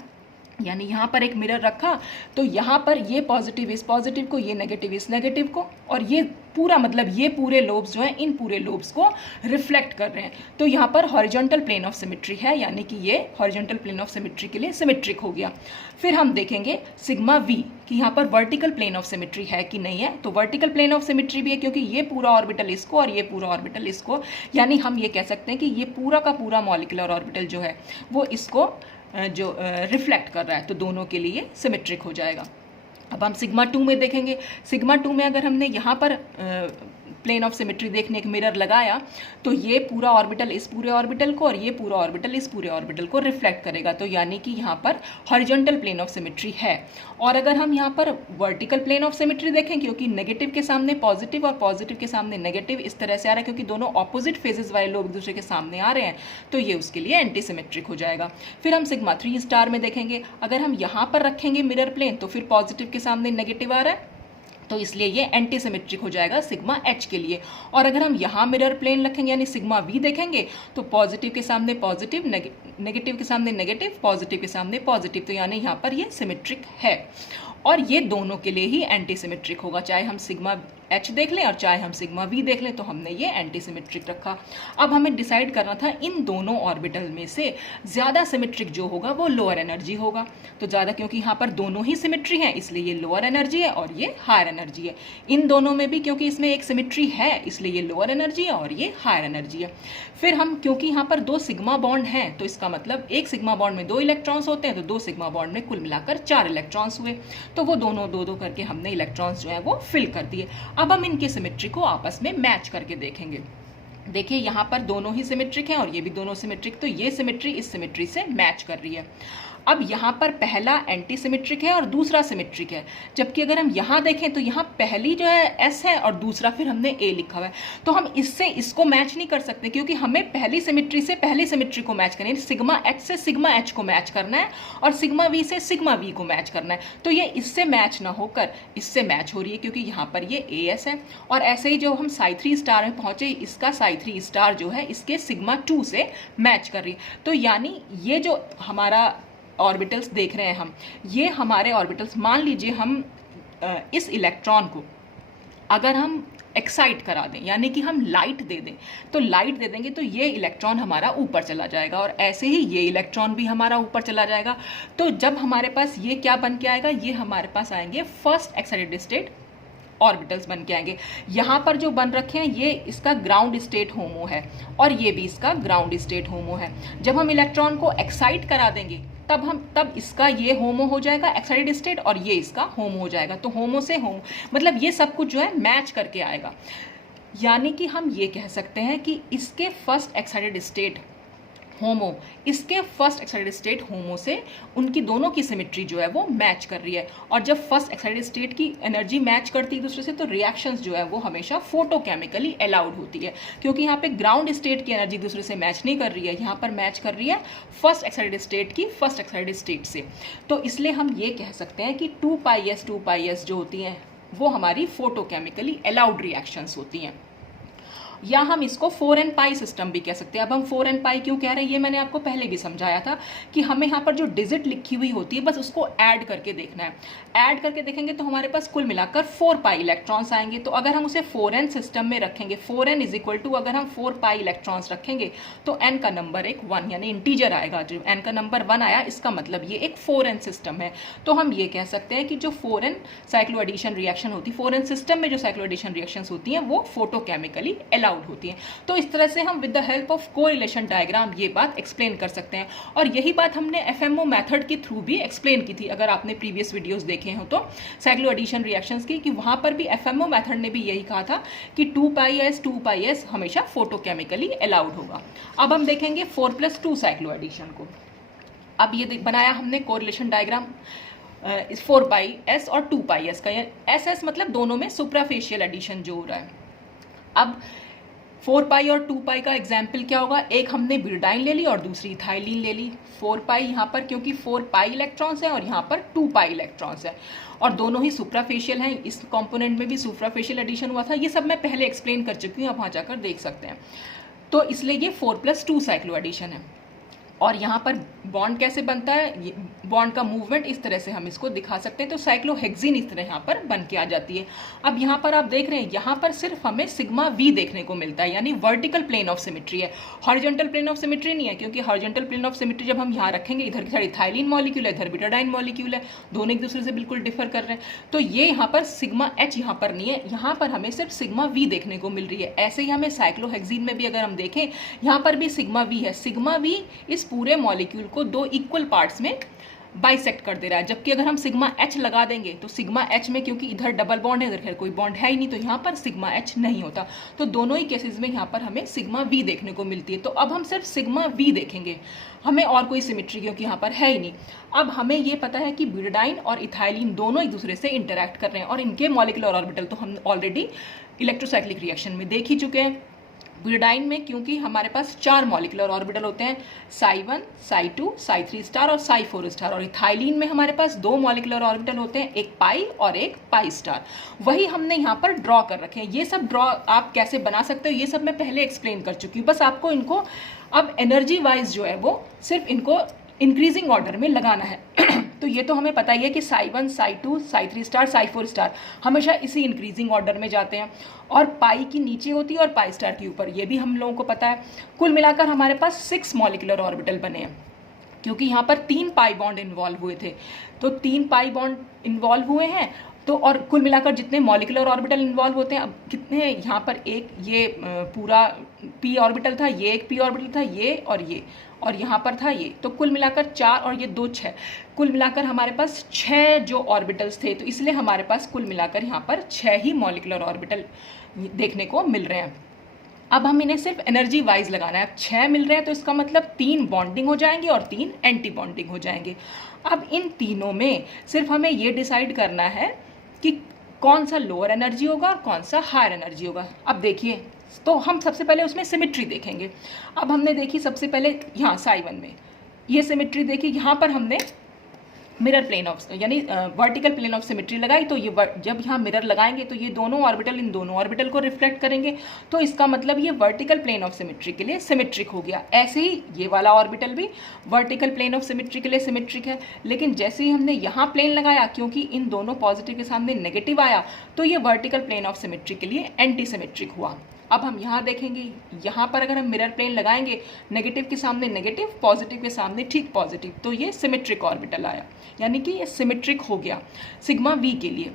यानी यहाँ पर एक मिरर रखा, तो यहाँ पर ये पॉजिटिव इस पॉजिटिव को, ये नेगेटिव इस नेगेटिव को, और ये पूरा मतलब ये पूरे लोब्स जो हैं इन पूरे लोब्स को रिफ्लेक्ट कर रहे हैं। तो यहाँ पर हॉरिजॉन्टल प्लेन ऑफ सिमेट्री है, यानी कि ये हॉरिजॉन्टल प्लेन ऑफ सिमेट्री के लिए सिमेट्रिक हो गया। फिर हम देखेंगे सिग्मा वी कि यहाँ पर वर्टिकल प्लेन ऑफ सिमेट्री है कि नहीं है। तो वर्टिकल प्लेन ऑफ सिमेट्री भी है, क्योंकि ये पूरा ऑर्बिटल इसको और ये पूरा ऑर्बिटल इसको, यानी हम ये कह सकते हैं कि ये पूरा का पूरा मॉलिक्यूलर ऑर्बिटल जो है वो इसको जो रिफ्लेक्ट कर रहा है, तो दोनों के लिए सिमेट्रिक हो जाएगा। अब हम सिग्मा 2 में देखेंगे। सिग्मा 2 में अगर हमने यहाँ पर प्लेन ऑफ सिमेट्री देखने एक मिरर लगाया, तो ये पूरा ऑर्बिटल इस पूरे ऑर्बिटल को और ये पूरा ऑर्बिटल इस पूरे ऑर्बिटल को रिफ्लेक्ट करेगा, तो यानी कि यहाँ पर हॉरिजॉन्टल प्लेन ऑफ सिमेट्री है। और अगर हम यहाँ पर वर्टिकल प्लेन ऑफ सिमेट्री देखें, क्योंकि नेगेटिव के सामने पॉजिटिव और पॉजिटिव के सामने नेगेटिव इस तरह से आ रहा है, क्योंकि दोनों ऑपोजिट फेजेस वाले लोग एक दूसरे के सामने आ रहे हैं, तो ये उसके लिए एंटी सिमेट्रिक हो जाएगा। फिर हम सिग्मा 3 स्टार में देखेंगे, अगर हम यहाँ पर रखेंगे मिरर प्लेन, तो फिर पॉजिटिव के सामने नेगेटिव आ रहा है, तो इसलिए ये एंटी सिमेट्रिक हो जाएगा सिग्मा एच के लिए। और अगर हम यहाँ मिरर प्लेन रखेंगे यानी सिग्मा वी देखेंगे, तो पॉजिटिव के सामने पॉजिटिव, नेगेटिव के सामने नेगेटिव, पॉजिटिव के सामने पॉजिटिव, तो यानी यहाँ पर ये सिमेट्रिक है। और ये दोनों के लिए ही एंटी सिमेट्रिक होगा, चाहे हम सिग्मा एच देख लें और चाहे हम सिग्मा वी देख लें, तो हमने ये एंटी सिमेट्रिक रखा। अब हमें डिसाइड करना था इन दोनों ऑर्बिटल में से ज़्यादा सिमेट्रिक जो होगा वो लोअर एनर्जी होगा। तो ज़्यादा, क्योंकि यहाँ पर दोनों ही सिमेट्री हैं, इसलिए ये लोअर एनर्जी है और ये हायर एनर्जी है। इन दोनों में भी क्योंकि इसमें एक सिमेट्री है, इसलिए ये लोअर एनर्जी है और ये हायर एनर्जी है। फिर हम, क्योंकि यहाँ पर 2 सिग्मा बॉन्ड हैं, तो इसका मतलब एक सिग्मा बॉन्ड में 2 इलेक्ट्रॉन्स होते हैं, तो 2 सिग्मा बॉन्ड में कुल मिलाकर 4 इलेक्ट्रॉन्स हुए, तो वो दोनों 2-2 करके हमने इलेक्ट्रॉन्स जो है वो फिल कर दिए। अब हम इनकी सिमेट्री को आपस में मैच करके देखेंगे। देखिए यहाँ पर दोनों ही सिमेट्रिक हैं और ये भी दोनों सिमेट्रिक, तो ये सिमेट्री इस सिमेट्री से मैच कर रही है। अब यहाँ पर पहला एंटी सिमेट्रिक है और दूसरा सिमेट्रिक है, जबकि अगर हम यहाँ देखें तो यहाँ पहली जो है एस है और दूसरा फिर हमने ए लिखा हुआ है। तो हम इससे इसको मैच नहीं कर सकते, क्योंकि हमें पहली सिमेट्री से पहली सिमेट्री को मैच करना है, सिग्मा एच से सिग्मा एच को मैच करना है और सिग्मा वी से सिग्मा वी को मैच करना है। तो ये इससे मैच ना होकर इससे मैच हो रही है, क्योंकि यहाँ पर ये ए एस है। और ऐसे ही जो हम साई 3 स्टार में पहुंचे, इसका साई 3 स्टार जो है इसके सिग्मा 2 से मैच कर रही है। तो यानी ये जो हमारा ऑर्बिटल्स देख रहे हैं हम, ये हमारे ऑर्बिटल्स, मान लीजिए हम इस इलेक्ट्रॉन को अगर हम एक्साइट करा दें, यानी कि हम लाइट दे दें, तो लाइट दे देंगे तो ये इलेक्ट्रॉन हमारा ऊपर चला जाएगा और ऐसे ही ये इलेक्ट्रॉन भी हमारा ऊपर चला जाएगा। तो जब हमारे पास ये क्या बन के आएगा, ये हमारे पास आएंगे फर्स्ट एक्साइटेड स्टेट ऑर्बिटल्स बन के आएंगे। यहाँ पर जो बन रखे हैं ये इसका ग्राउंड स्टेट होमो है और ये भी इसका ग्राउंड स्टेट होमो है। जब हम इलेक्ट्रॉन को एक्साइट करा देंगे तब इसका ये होमो हो जाएगा एक्साइटेड स्टेट और ये इसका होमो हो जाएगा। तो होमो से होमो मतलब ये सब कुछ जो है मैच करके आएगा। यानी कि हम ये कह सकते हैं कि इसके फर्स्ट एक्साइटेड स्टेट होमो, इसके फर्स्ट एक्साइटेड स्टेट होमो से उनकी दोनों की सिमेट्री जो है वो मैच कर रही है। और जब फर्स्ट एक्साइटेड स्टेट की एनर्जी मैच करती है दूसरे से, तो रिएक्शंस जो है वो हमेशा फोटोकेमिकली अलाउड होती है, क्योंकि यहाँ पे ग्राउंड स्टेट की एनर्जी दूसरे से मैच नहीं कर रही है, यहाँ पर मैच कर रही है फर्स्ट एक्साइटेड स्टेट की फर्स्ट एक्साइटेड स्टेट से। तो इसलिए हम ये कह सकते हैं कि 2πs जो होती हैं वो हमारी फोटोकेमिकली अलाउड रिएक्शंस होती हैं। या हम इसको 4n पाई सिस्टम भी कह सकते हैं। अब हम 4n पाई क्यों कह रहे हैं, ये मैंने आपको पहले भी समझाया था कि हमें यहाँ पर जो डिजिट लिखी हुई होती है बस उसको ऐड करके देखना है। ऐड करके देखेंगे तो हमारे पास कुल मिलाकर 4 पाई इलेक्ट्रॉन्स आएंगे। तो अगर हम उसे 4n सिस्टम में रखेंगे, 4n इज इक्वल टू अगर हम 4 पाई इलेक्ट्रॉन्स रखेंगे तो n का नंबर एक 1 यानी इंटीजर आएगा। जो n का नंबर 1 आया इसका मतलब ये एक 4n सिस्टम है। तो हम ये कह सकते हैं कि जो 4n साइक्लो एडिशन रिएक्शन होती है, 4n सिस्टम में जो साइक्लो एडिशन रिएक्शंस होती हैं वो फोटोकेमिकली अलाउड होती हैं। तो इस तरह से हम with the help of correlation diagram ये बात एक्सप्लेन कर सकते हैं। और यही बात हमने एफएमओ मेथड के थ्रू भी एक्सप्लेन की थी, अगर आपने प्रीवियस वीडियोस देखे हो तो साइक्लो एडिशन रिएक्शंस की, कि वहां पर भी एफएमओ मेथड ने भी यही कहा था कि 2πs हमेशा फोटोकेमिकली अलाउड होगा। अब हम देखेंगे 4+2 साइक्लो एडिशन को। अब ये बनाया हमने कोरिलेशन डायग्राम इस 4πs और 2πs का, एस मतलब दोनों में सुपराफेशियल एडिशन जो हो रहा है। अब 4 पाई और 2 पाई का एग्जाम्पल क्या होगा, एक हमने ब्यूटाडाइन ले ली और दूसरी इथाइलिन ले ली। 4 पाई यहाँ पर क्योंकि 4 पाई इलेक्ट्रॉन्स हैं और यहाँ पर 2 पाई इलेक्ट्रॉन्स हैं और दोनों ही सुपराफेशियल हैं। इस कंपोनेंट में भी सुपराफेशियल एडिशन हुआ था, ये सब मैं पहले एक्सप्लेन कर चुकी हूँ, आप वहाँ जाकर देख सकते हैं। तो इसलिए ये 4+2 साइक्लो एडिशन है। और यहाँ पर बॉन्ड कैसे बनता है, बॉन्ड का मूवमेंट इस तरह से हम इसको दिखा सकते हैं। तो साइक्लोहेक्सीन इस तरह यहाँ पर बन के आ जाती है। अब यहाँ पर आप देख रहे हैं, यहाँ पर सिर्फ हमें सिग्मा वी देखने को मिलता है, यानी वर्टिकल प्लेन ऑफ सिमेट्री है, हॉरिजॉन्टल प्लेन ऑफ सिमेट्री नहीं है। क्योंकि हॉरिजॉन्टल प्लेन ऑफ सिमेट्री जब हम यहाँ रखेंगे, इधर की साइड इथाइलिन मॉलिक्यूल है, इधर ब्यूटाडाइन मॉलिक्यूल है, दोनों एक दूसरे से बिल्कुल डिफर कर रहे हैं। तो ये यहाँ पर सिग्मा एच यहाँ पर नहीं है, यहाँ पर हमें सिर्फ सिग्मा वी देखने को मिल रही है। ऐसे ही हमें साइक्लोहेक्सीन में भी अगर हम देखें, यहाँ पर भी सिग्मा वी है। सिग्मा वी इस पूरे मॉलिक्यूल को 2 इक्वल पार्ट्स में बाइसेक्ट कर दे रहा है। जबकि अगर हम सिग्मा एच लगा देंगे तो सिग्मा एच में, क्योंकि इधर डबल बॉन्ड है, इधर कोई बॉन्ड है ही नहीं, तो यहाँ पर सिग्मा एच नहीं होता। तो दोनों ही केसेस में यहाँ पर हमें सिग्मा वी देखने को मिलती है। तो अब हम सिर्फ सिग्मा वी देखेंगे, हमें और कोई सिमेट्री क्योंकि यहाँ पर है ही नहीं। अब हमें ये पता है कि ब्यूटाडाइन और इथाइलिन दोनों एक दूसरे से इंटरैक्ट कर रहे हैं और इनके मॉलिक्यूलर ऑर्बिटल तो हम ऑलरेडी इलेक्ट्रोसाइक्लिक रिएक्शन में देख ही चुके हैं। ब्यूटाडाइन में क्योंकि हमारे पास 4 मॉलिक्यूलर ऑर्बिटल होते हैं, साई 1, साई 2, साई 3 स्टार और साई 4 स्टार। और इथाइलिन में हमारे पास 2 मॉलिक्यूलर ऑर्बिटल होते हैं, एक पाई और एक पाई स्टार। वही हमने यहाँ पर ड्रॉ कर रखे हैं। ये सब ड्रॉ आप कैसे बना सकते हो ये सब मैं पहले एक्सप्लेन कर चुकी हूँ। बस आपको इनको अब एनर्जी वाइज जो है वो सिर्फ इनको इंक्रीजिंग ऑर्डर में लगाना है। तो ये तो हमें पता ही है कि साई 1, साई 2, साई 3 स्टार, साई 4 स्टार हमेशा इसी इंक्रीजिंग ऑर्डर में जाते हैं और पाई की नीचे होती है और पाई स्टार की ऊपर, ये भी हम लोगों को पता है। कुल मिलाकर हमारे पास 6 मॉलिक्यूलर ऑर्बिटल बने हैं, क्योंकि यहाँ पर 3 पाई बॉन्ड इन्वॉल्व हुए थे। तो 3 पाई बॉन्ड इन्वॉल्व हुए हैं, तो और कुल मिलाकर जितने मॉलिक्यूलर ऑर्बिटल इन्वॉल्व होते हैं, अब कितने हैं यहाँ पर, एक ये पूरा पी ऑर्बिटल था, ये एक पी ऑर्बिटल था, ये और यहाँ पर था ये, तो कुल मिलाकर 4 और ये 2 6, कुल मिलाकर हमारे पास 6 जो ऑर्बिटल्स थे। तो इसलिए हमारे पास कुल मिलाकर यहाँ पर 6 ही मॉलिक्यूलर ऑर्बिटल देखने को मिल रहे हैं। अब हम इन्हें सिर्फ एनर्जी वाइज लगाना है। अब 6 मिल रहे हैं तो इसका मतलब 3 बॉन्डिंग हो जाएंगे और 3 एंटी बॉन्डिंग हो जाएंगे। अब इन तीनों में सिर्फ हमें ये डिसाइड करना है कि कौन सा लोअर एनर्जी होगा और कौन सा हायर एनर्जी होगा। अब देखिए, तो हम सबसे पहले उसमें सिमेट्री देखेंगे। अब हमने देखी सबसे पहले यहाँ साई1 में ये सिमेट्री देखी, यहाँ पर हमने मिरर प्लेन ऑफ यानी वर्टिकल प्लेन ऑफ सिमेट्री लगाई। तो ये जब यहाँ मिरर लगाएंगे तो ये दोनों ऑर्बिटल इन दोनों ऑर्बिटल को रिफ्लेक्ट करेंगे, तो इसका मतलब ये वर्टिकल प्लेन ऑफ सिमेट्री के लिए सिमेट्रिक हो गया। ऐसे ही ये वाला ऑर्बिटल भी वर्टिकल प्लेन ऑफ सिमेट्री के लिए सिमेट्रिक है। लेकिन जैसे ही हमने यहाँ प्लेन लगाया, क्योंकि इन दोनों पॉजिटिव के सामने नेगेटिव आया, तो ये वर्टिकल प्लेन ऑफ सिमेट्री के लिए एंटी सिमेट्रिक हुआ। अब हम यहाँ देखेंगे, यहाँ पर अगर हम मिरर प्लेन लगाएंगे, नेगेटिव के सामने नेगेटिव, पॉजिटिव के सामने ठीक पॉजिटिव, तो ये सिमेट्रिक ऑर्बिटल आया, यानी कि ये सिमेट्रिक हो गया सिग्मा वी के लिए।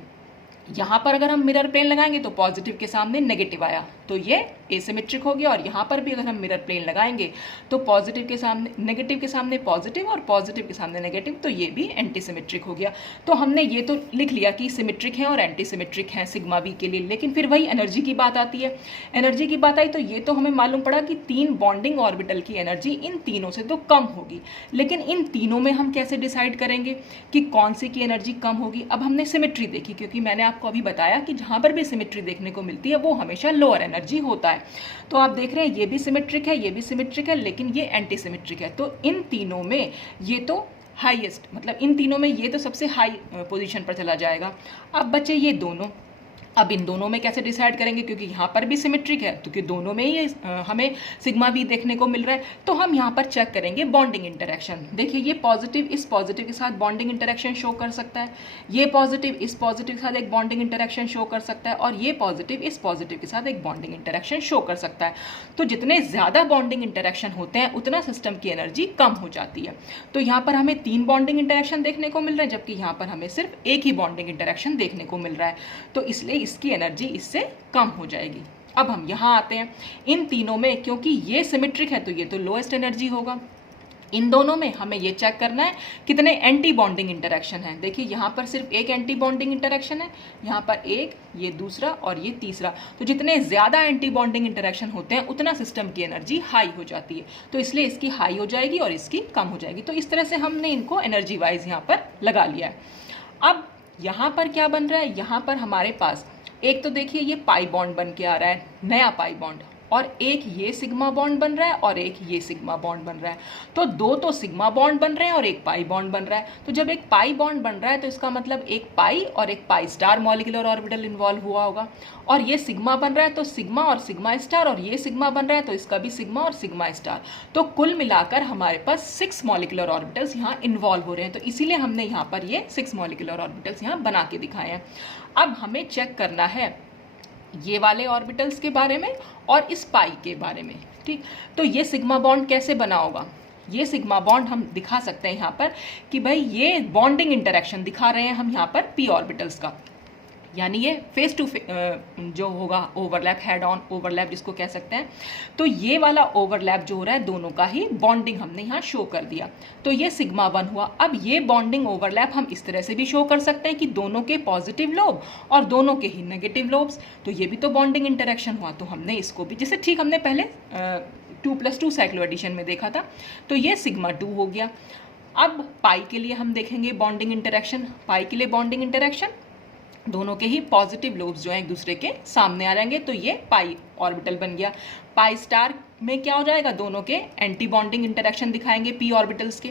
यहाँ पर अगर हम मिरर प्लेन लगाएंगे तो पॉजिटिव के सामने नेगेटिव आया, तो ये एसिमेट्रिक हो गया। और यहाँ पर भी अगर हम मिरर प्लेन लगाएंगे तो पॉजिटिव के सामने नेगेटिव के सामने पॉजिटिव और पॉजिटिव के सामने नेगेटिव, तो ये भी एंटी सिमेट्रिक हो गया। तो हमने ये तो लिख लिया कि सिमेट्रिक है और एंटी सिमेट्रिक है सिग्मा वी के लिए। लेकिन फिर वही एनर्जी की बात आती है। एनर्जी की बात आई तो ये तो हमें मालूम पड़ा कि 3 बॉन्डिंग ऑर्बिटल की एनर्जी इन तीनों से तो कम होगी, लेकिन इन तीनों में हम कैसे डिसाइड करेंगे कि कौन सी की एनर्जी कम होगी। अब हमने सिमेट्री देखी, क्योंकि मैंने आपको अभी बताया कि जहाँ पर भी सिमेट्री देखने को मिलती है वो हमेशा लोअर एनर्जी होता है। तो आप देख रहे हैं ये भी सिमेट्रिक है, ये भी सिमेट्रिक है, लेकिन ये एंटी सिमेट्रिक है। तो इन तीनों में ये तो हाईएस्ट, मतलब इन तीनों में ये तो सबसे हाई पोजीशन पर चला जाएगा। अब बचे ये दोनों। अब इन दोनों में कैसे डिसाइड करेंगे, क्योंकि यहाँ पर भी सिमेट्रिक है, क्योंकि दोनों में ही हमें सिग्मा वी देखने को मिल रहा है। तो हम यहाँ पर चेक करेंगे बॉन्डिंग इंटरेक्शन। देखिए, ये पॉजिटिव इस पॉजिटिव के साथ बॉन्डिंग इंटरेक्शन शो कर सकता है, ये पॉजिटिव इस पॉजिटिव के साथ एक बॉन्डिंग इंटरेक्शन शो कर सकता है, और ये पॉजिटिव इस पॉजिटिव के साथ एक बॉन्डिंग इंटरेक्शन शो कर सकता है। तो जितने ज़्यादा बॉन्डिंग इंटरेक्शन होते हैं उतना सिस्टम की एनर्जी कम हो जाती है। तो यहाँ पर हमें 3 बॉन्डिंग इंटरेक्शन देखने को मिल रहे हैं, जबकि यहाँ पर हमें सिर्फ एक ही बॉन्डिंग इंटरेक्शन देखने को मिल रहा है। तो इसलिए इसकी एनर्जी इससे कम हो जाएगी। अब हम यहाँ आते हैं, इन तीनों में क्योंकि ये सिमेट्रिक है तो ये तो लोएस्ट एनर्जी होगा। इन दोनों में हमें ये चेक करना है कितने एंटी बॉन्डिंग इंटरेक्शन है। देखिए, यहाँ पर सिर्फ एक एंटी बॉन्डिंग इंटरेक्शन है, यहाँ पर एक, ये दूसरा और ये तीसरा। तो जितने ज़्यादा एंटी बॉन्डिंग इंटरेक्शन होते हैं उतना सिस्टम की एनर्जी हाई हो जाती है। तो इसलिए इसकी हाई हो जाएगी और इसकी कम हो जाएगी। तो इस तरह से हमने इनको एनर्जी वाइज यहाँ पर लगा लिया है। अब यहाँ पर क्या बन रहा है, यहाँ पर हमारे पास एक तो देखिए ये पाई बॉन्ड बन के आ रहा है, नया पाई बॉन्ड, और एक ये सिग्मा बॉन्ड बन रहा है और एक ये सिग्मा बॉन्ड बन रहा है। तो दो तो सिग्मा बॉन्ड बन रहे हैं और एक पाई बॉन्ड बन रहा है। तो जब एक पाई बॉन्ड बन रहा है तो इसका मतलब एक पाई और एक pi star molecular orbital involve हुआ होगा। और ये सिग्मा बन रहा है तो सिग्मा और सिग्मा स्टार, और ये सिग्मा बन रहा है तो इसका भी सिग्मा और सिग्मा स्टार। तो कुल मिलाकर हमारे पास 6 मॉलिक्यूलर ऑर्बिटल्स यहाँ इन्वॉल्व हो रहे हैं। तो इसीलिए हमने यहाँ पर ये 6 मॉलिक्यूलर ऑर्बिटल्स यहाँ बना के दिखाए हैं। अब हमें चेक करना है ये वाले ऑर्बिटल्स के बारे में और इस पाई के बारे में। ठीक, तो ये सिग्मा बॉन्ड कैसे बना होगा। ये सिग्मा बॉन्ड हम दिखा सकते हैं यहाँ पर कि भाई ये बॉन्डिंग इंटरेक्शन दिखा रहे हैं हम यहाँ पर पी ऑर्बिटल्स का, यानी ये फेस टू जो होगा ओवरलैप, हेड ऑन ओवरलैप जिसको कह सकते हैं। तो ये वाला ओवरलैप जो हो रहा है दोनों का ही बॉन्डिंग हमने यहाँ शो कर दिया। तो ये सिग्मा 1 हुआ। अब ये बॉन्डिंग ओवरलैप हम इस तरह से भी शो कर सकते हैं कि दोनों के पॉजिटिव लोब और दोनों के ही नेगेटिव लोब्स, तो ये भी तो बॉन्डिंग इंटरेक्शन हुआ। तो हमने इसको भी जैसे ठीक हमने पहले 2+2 साइक्लो एडिशन में देखा था, तो ये सिग्मा 2 हो गया। अब पाई के लिए हम देखेंगे बॉन्डिंग इंटरेक्शन। पाई के लिए बॉन्डिंग इंटरेक्शन दोनों के ही पॉजिटिव लोब्स जो हैं एक दूसरे के सामने आ जाएंगे, तो ये पाई ऑर्बिटल बन गया। पाई स्टार में क्या हो जाएगा, दोनों के एंटी बॉन्डिंग इंटरेक्शन दिखाएंगे पी ऑर्बिटल्स के।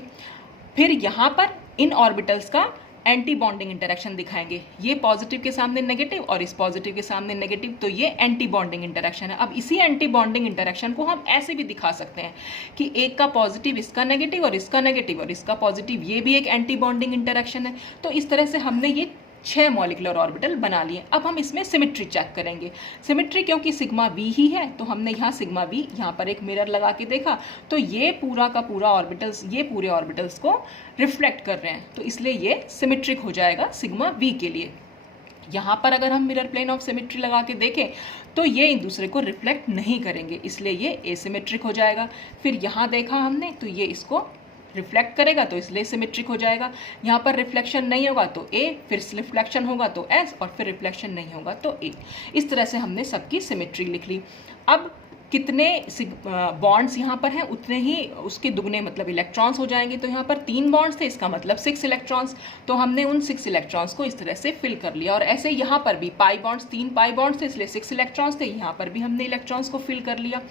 फिर यहाँ पर इन ऑर्बिटल्स का एंटी बॉन्डिंग इंटरेक्शन दिखाएंगे, ये पॉजिटिव के सामने नेगेटिव और इस पॉजिटिव के सामने नेगेटिव, तो ये एंटी बॉन्डिंग इंटरेक्शन है। अब इसी एंटी बॉन्डिंग इंटरेक्शन को हम ऐसे भी दिखा सकते हैं कि एक का पॉजिटिव इसका नेगेटिव और इसका नेगेटिव और इसका पॉजिटिव, ये भी एक एंटी बॉन्डिंग इंटरेक्शन है। तो इस तरह से हमने ये 6 मॉलिक्यूलर ऑर्बिटल बना लिए। अब हम इसमें सिमेट्री चेक करेंगे। सिमेट्री क्योंकि सिग्मा वी ही है तो हमने यहाँ सिग्मा वी यहाँ पर एक मिरर लगा के देखा, तो ये पूरा का पूरा ऑर्बिटल्स, ये पूरे ऑर्बिटल्स को रिफ्लेक्ट कर रहे हैं, तो इसलिए ये सिमेट्रिक हो जाएगा सिग्मा वी के लिए। यहाँ पर अगर हम मिरर प्लेन ऑफ सिमेट्री लगा के देखें तो ये एक दूसरे को रिफ्लेक्ट नहीं करेंगे, इसलिए ये एसिमेट्रिक हो जाएगा। फिर यहाँ देखा हमने तो ये इसको रिफ्लेक्ट करेगा तो इसलिए सिमेट्रिक हो जाएगा। यहाँ पर रिफ्लेक्शन नहीं होगा तो ए, फिर रिफ्लेक्शन होगा तो एस, और फिर रिफ्लेक्शन नहीं होगा तो ए। इस तरह से हमने सबकी सिमेट्री लिख ली। अब कितने बॉन्ड्स यहाँ पर हैं उतने ही उसके दुगने मतलब इलेक्ट्रॉन्स हो जाएंगे। तो यहाँ पर 3 बॉन्ड्स थे, इसका मतलब 6 इलेक्ट्रॉन्स। तो हमने उन 6 इलेक्ट्रॉन्स को इस तरह से फिल कर लिया। और ऐसे यहाँ पर भी पाई बॉन्ड्स, 3 पाई बॉन्ड्स थे इसलिए 6 इलेक्ट्रॉन्स थे, यहाँ पर भी हमने इलेक्ट्रॉन्स को फिल कर लिया।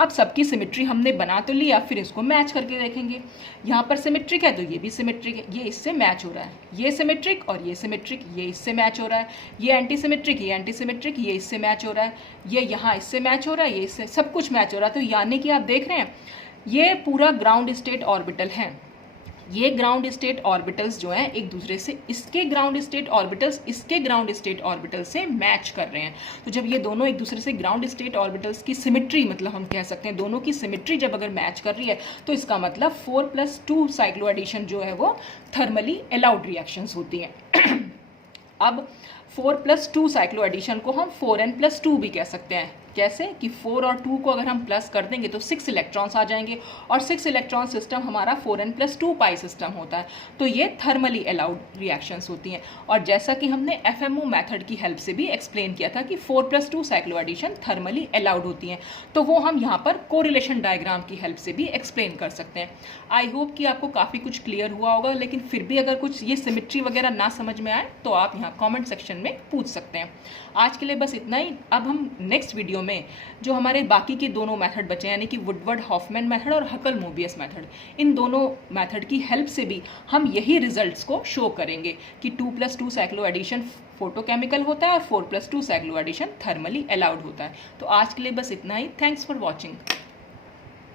अब सबकी सिमेट्री हमने बना तो लिया, फिर इसको मैच करके देखेंगे। यहाँ पर सिमेट्रिक है तो ये भी सिमेट्रिक है, ये इससे मैच हो रहा है। ये सिमेट्रिक और ये सिमेट्रिक, ये इससे मैच हो रहा है। ये एंटी सिमेट्रिक, ये एंटी सिमेट्रिक, ये इससे मैच हो रहा है। ये यहाँ इससे मैच हो रहा है, ये इससे, सब कुछ मैच हो रहा है। तो यानी कि आप देख रहे हैं ये पूरा ग्राउंड स्टेट ऑर्बिटल है। ये ग्राउंड स्टेट ऑर्बिटल्स जो हैं एक दूसरे से, इसके ग्राउंड स्टेट ऑर्बिटल्स इसके ग्राउंड स्टेट ऑर्बिटल से मैच कर रहे हैं। तो जब ये दोनों एक दूसरे से ग्राउंड स्टेट ऑर्बिटल्स की सिमेट्री, मतलब हम कह सकते हैं दोनों की सिमेट्री जब अगर मैच कर रही है तो इसका मतलब 4+2 साइक्लो एडिशन जो है वो थर्मली अलाउड रिएक्शंस होती हैं। अब 4+2 साइक्लो एडिशन को हम 4n+2 भी कह सकते हैं। कैसे कि 4 और 2 को अगर हम प्लस कर देंगे तो 6 इलेक्ट्रॉन्स आ जाएंगे, और 6 इलेक्ट्रॉन सिस्टम हमारा 4n+2 पाई सिस्टम होता है। तो ये थर्मली अलाउड रिएक्शंस होती हैं। और जैसा कि हमने FMO मेथड की हेल्प से भी एक्सप्लेन किया था कि 4+2 साइक्लो एडिशन थर्मली अलाउड होती हैं, तो वो हम यहाँ पर कोरिलेशन डायग्राम की हेल्प से भी एक्सप्लेन कर सकते हैं। आई होप कि आपको काफ़ी कुछ क्लियर हुआ होगा, लेकिन फिर भी अगर कुछ ये सिमेट्री वगैरह ना समझ में आए तो आप यहाँ कॉमेंट सेक्शन में पूछ सकते हैं। आज के लिए बस इतना ही। अब हम नेक्स्ट वीडियो में जो हमारे बाकी के दोनों मेथड बचे यानी कि वुडवर्ड हॉफमैन मेथड और हकल मोबियस मेथड, इन दोनों मेथड की हेल्प से भी हम यही रिजल्ट्स को शो करेंगे कि 2+2 साइक्लो एडिशन फोटोकेमिकल होता है और 4+2 साइक्लो एडिशन थर्मली अलाउड होता है। तो आज के लिए बस इतना ही। Thanks for watching.